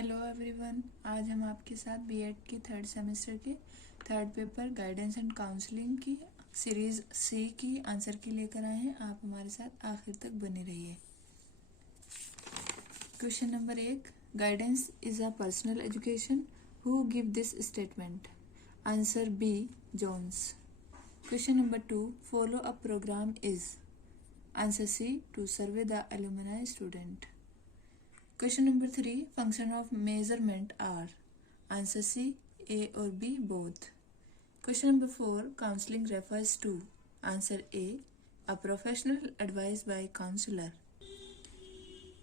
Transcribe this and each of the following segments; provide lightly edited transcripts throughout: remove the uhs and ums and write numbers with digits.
Hello everyone, आज हम आपके साथ बीएड के थर्ड सेमेस्टर के third paper guidance and counselling की सीरीज सी की आंसर की लेकर आए हैं। आप हमारे साथ आखिर तक बने रहिए। Question number 1, guidance is a personal education, who give this statement? Answer B, Jones. Question number 2, follow a programme is? Answer C, to survey the alumni student. Question number 3, function of measurement are? Answer C, A or B, both. Question number 4, counseling refers to? Answer A, a professional advice by counselor.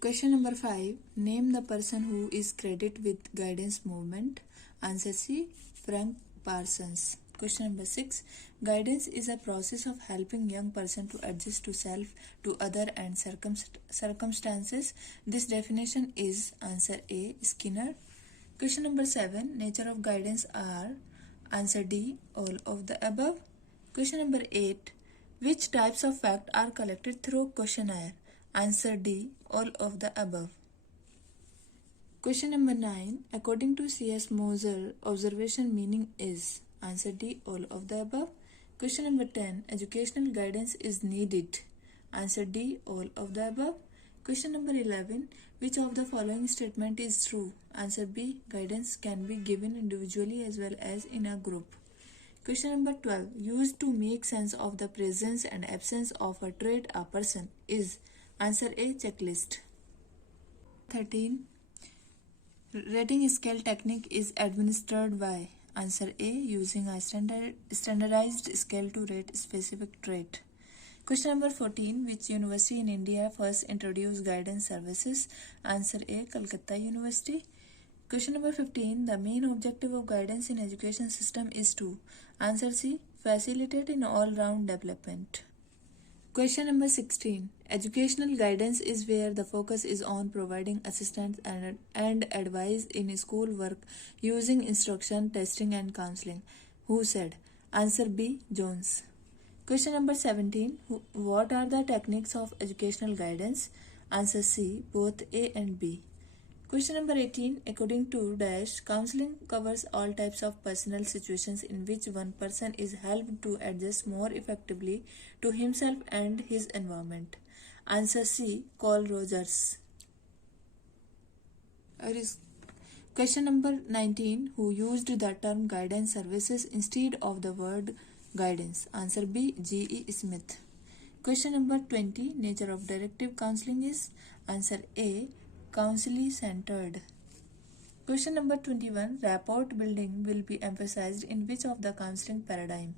Question number 5, name the person who is credited with guidance movement. Answer C, Frank Parsons. Question number 6, guidance is a process of helping young person to adjust to self, to other and circumstances. This definition is? Answer A, Skinner. Question number 7, nature of guidance are? Answer D, all of the above. Question number 8, which types of facts are collected through questionnaire? Answer D, all of the above. Question number 9, according to C.S. Moser, observation meaning is? Answer D, all of the above. Question number 10, educational guidance is needed. Answer D, all of the above. Question number 11, which of the following statement is true? Answer B, guidance can be given individually as well as in a group. Question number 12, used to make sense of the presence and absence of a trait a person is? Answer A, checklist. 13, rating scale technique is administered by? Answer A, using a standardized scale to rate specific trait. Question number 14, which university in India first introduced guidance services? Answer A, Calcutta University. Question number 15, the main objective of guidance in education system is to? Answer C, facilitate in all-round development. Question number 16, educational guidance is where the focus is on providing assistance and advice in school work using instruction, testing and counseling. Who said? Answer B, Jones. Question number 17, what are the techniques of educational guidance? Answer C, both A and B. Question number 18, according to Dash, counseling covers all types of personal situations in which one person is helped to adjust more effectively to himself and his environment. Answer C, Carl Rogers. Question number 19, who used the term guidance services instead of the word guidance? Answer B, G.E. Smith. Question number 20, nature of directive counseling is? Answer A, counseling centered. Question number 21, rapport building will be emphasized in which of the counseling paradigm?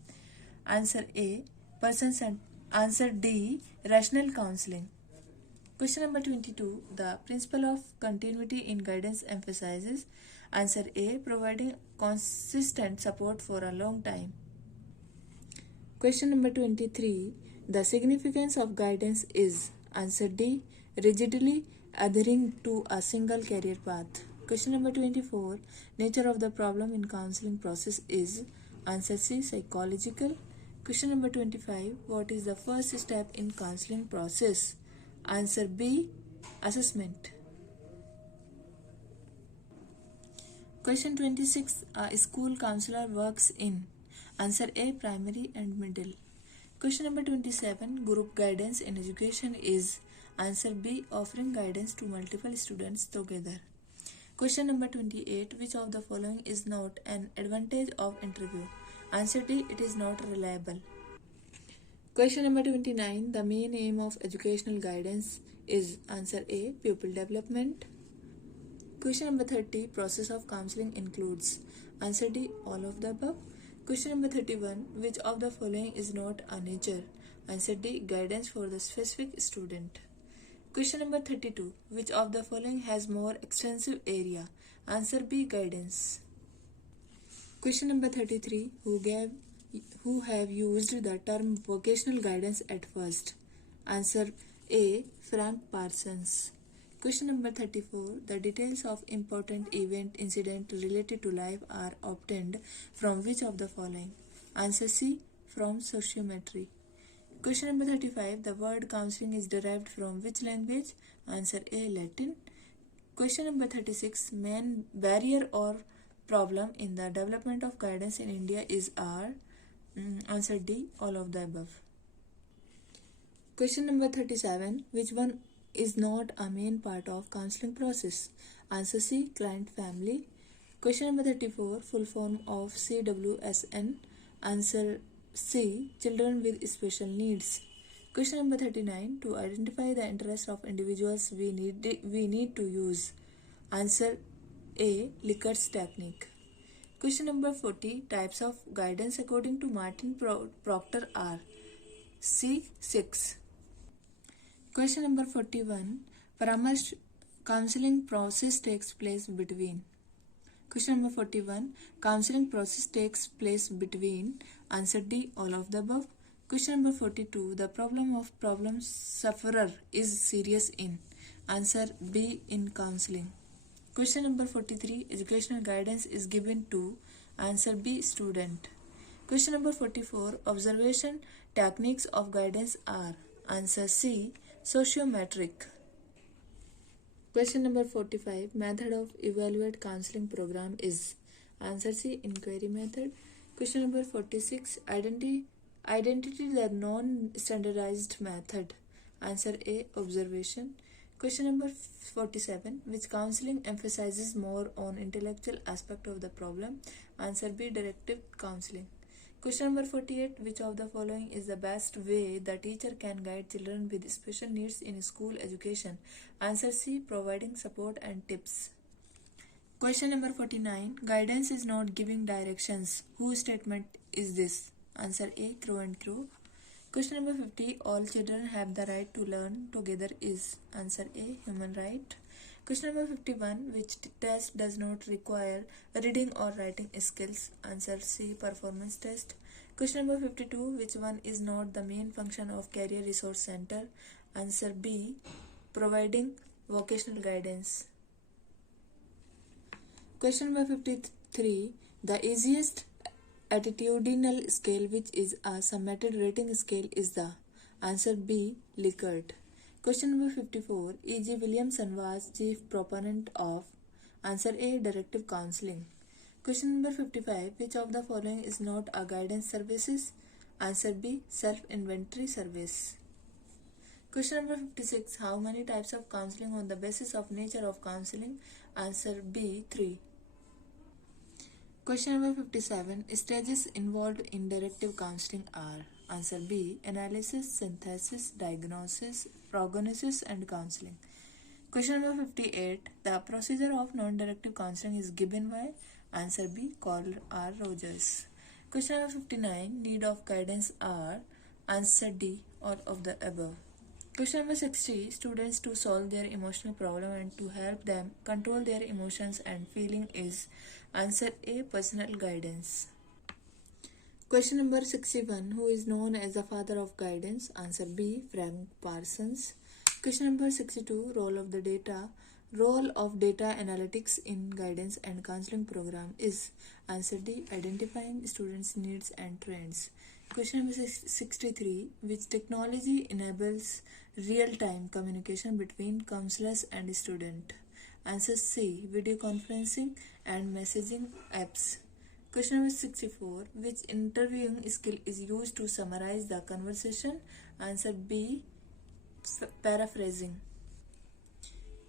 Answer A, person-centered. Answer D, rational counseling. Question number 22, the principle of continuity in guidance emphasizes? Answer A, providing consistent support for a long time. Question number 23, the significance of guidance is? Answer D, rigidly adhering to a single career path. Question number 24, nature of the problem in counseling process is? Answer C, psychological. Question number 25, what is the first step in counseling process? Answer B, assessment. Question 26, a school counselor works in? Answer A, primary and middle. Question number 27, group guidance in education is? Answer B, offering guidance to multiple students together. Question number 28, which of the following is not an advantage of interview? Answer D, it is not reliable. Question number 29, the main aim of educational guidance is? Answer A, pupil development. Question number 30, process of counseling includes? Answer D, all of the above. Question number 31, which of the following is not a nature? Answer D, guidance for the specific student. Question number 32, which of the following has more extensive area? Answer B, guidance. Question number 33, who have used the term vocational guidance at first? Answer A, Frank Parsons. Question number 34, the details of important event incident related to life are obtained from which of the following? Answer C, from sociometry. Question number 35, the word counseling is derived from which language? Answer A, Latin. Question number 36. Main barrier or problem in the development of guidance in India is are answer D, all of the above. Question number 37. Which one is not a main part of counseling process? Answer C, client family. Question number 34. Full form of CWSN. Answer C, children with special needs. Question number 39. To identify the interests of individuals, we need to use. Answer A, Likkert's technique. Question number 40. Types of guidance according to Martin Proctor are C, 6. Question number 41. Paramarsh counseling process takes place between. Question number 41. Counseling process takes place between. Answer D, all of the above. Question number 42. The problem sufferer is serious in. Answer B, in counseling. Question number 43. Educational guidance is given to. Answer B, student. Question number 44. Observation techniques of guidance are. Answer C, sociometric. Question number 45. Method of evaluate counseling program is. Answer C, inquiry method. Question number 46. Identity the non-standardized method. Answer A, observation. Question number 47. Which counseling emphasizes more on intellectual aspect of the problem? Answer B, directive counseling. Question number 48. Which of the following is the best way the teacher can guide children with special needs in school education? Answer C, providing support and tips. Question number 49. Guidance is not giving directions. Whose statement is this? Answer A, Crow and Crow. Question number 50. All children have the right to learn together is. Answer A, human right. Question number 51. Which test does not require reading or writing skills? Answer C, performance test. Question number 52. Which one is not the main function of Career Resource Center? Answer B, providing vocational guidance. Question number 53. The easiest attitudinal scale, which is a summated rating scale, is the. Answer B, Likert. Question number 54. E.G. Williamson was chief proponent of. Answer A, directive counseling. Question number 55. Which of the following is not a guidance services? Answer B, self-inventory service. Question number 56. How many types of counseling on the basis of nature of counseling? Answer B, 3. Question number 57. Stages involved in directive counseling are. Answer B, analysis, synthesis, diagnosis, prognosis, and counseling. Question number 58. The procedure of non-directive counseling is given by. Answer B, Carl R. Rogers. Question number 59. Need of guidance are. Answer D, all of the above. Question number 60. Students to solve their emotional problem and to help them control their emotions and feeling is. Answer A, personal guidance. Question number 61. Who is known as the father of guidance? Answer B, Frank Parsons. Question number 62. Role of data analytics in guidance and counseling program is. Answer D, identifying students' needs and trends. Question number 63. Which technology enables real-time communication between counselors and student? Answer C, video conferencing and messaging apps. Question number 64. Which interviewing skill is used to summarize the conversation? Answer B, paraphrasing.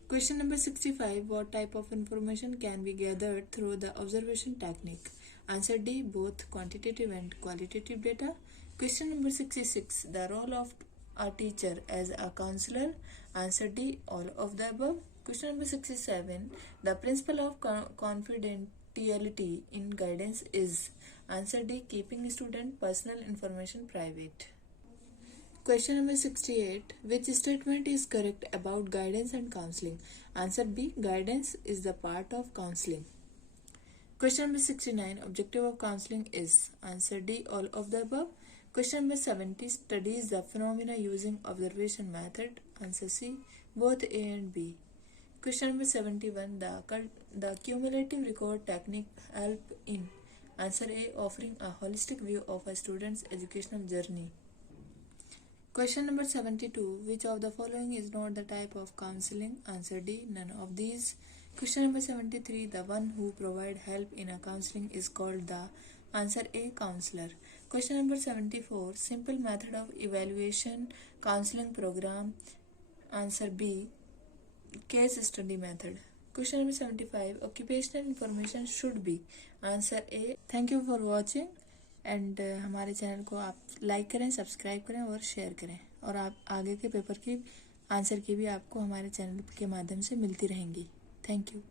Question number 65. What type of information can be gathered through the observation technique? Answer D, both quantitative and qualitative data. Question number 66. The role of a teacher as a counselor? Answer D, all of the above. Question number 67. The principle of confidentiality in guidance is. Answer D, keeping student personal information private. Question number 68. Which statement is correct about guidance and counseling? Answer B, guidance is the part of counseling. Question number 69. Objective of counseling is. Answer D, all of the above. Question number 70. Studies the phenomena using observation method. Answer C, both A and B. Question number 71. The cumulative record technique help in. Answer A, offering a holistic view of a student's educational journey. Question number 72. Which of the following is not the type of counseling? Answer D. None of these. Question number 73. The one who provide help in a counseling is called the. Answer A. Counselor. Question number 74. Simple method of evaluation counseling program. Answer B. Case study method. Question number 75. Occupational information should be. Answer A. Thank you for watching. And हमारे channel को आप like करें, subscribe करें और share करें, और आप आगे के पेपर की आंसर की भी आपको हमारे चैनल के माध्यम से मिलती रहेंगी। Thank you.